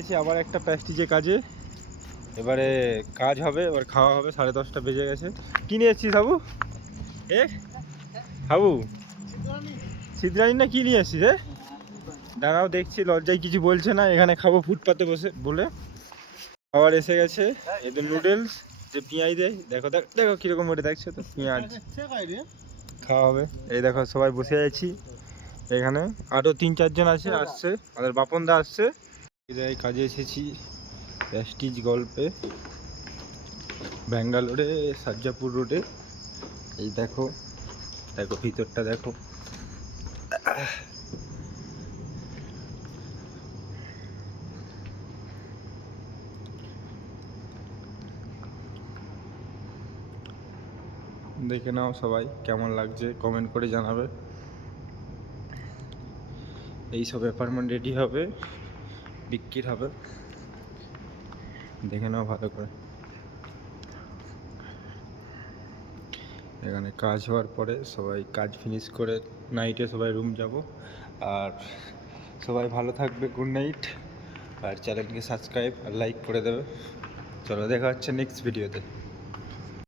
এসে আবার একটা প্যাস্টিজে কাজে, এবারে কাজ হবে, এবার খাওয়া হবে। 10:30 বেজে গেছে। কি নিয়ে এসছিস হাবু? হাবু সিদ্ধরানি না কি নিয়ে এসছিস রে? দাঁড়াও দেখছি, লজ্জায় কিছু বলছে না। এখানে খাবো ফুটপাতে বসে বলে। খাবার এসে গেছে, এদের নুডলস যে পেঁয়াজ দেয়, দেখো দেখো দেখো কিরকম করে দেখছো তো, পেঁয়াজ খাওয়া হবে। এই দেখো সবাই বসে আছি এখানে, আরও 3-4 জন আছে, আসছে আমাদের বাপনদা আসছে। এই কাজে এসেছি প্যাস্টিজ গল্পে, ব্যাঙ্গালোরে সাজ্জাপুর রোডে। এই দেখো দেখো ভিতরটা দেখো। দেখে নাও সবাই, কেমন লাগছে কমেন্ট করে জানাবে। এই সব অ্যাপার্টমেন্ট রেডি হবে, বিক্রির হবে, দেখে নাও ভালো করে। এখানে কাজ হওয়ার পরে সবাই কাজ ফিনিশ করে নাইটে সবাই রুম যাব। আর সবাই ভালো থাকবে, গুড নাইট। আর চ্যানেলকে সাবস্ক্রাইব আর লাইক করে দেবে। চলো দেখা হচ্ছে নেক্সট ভিডিওতে।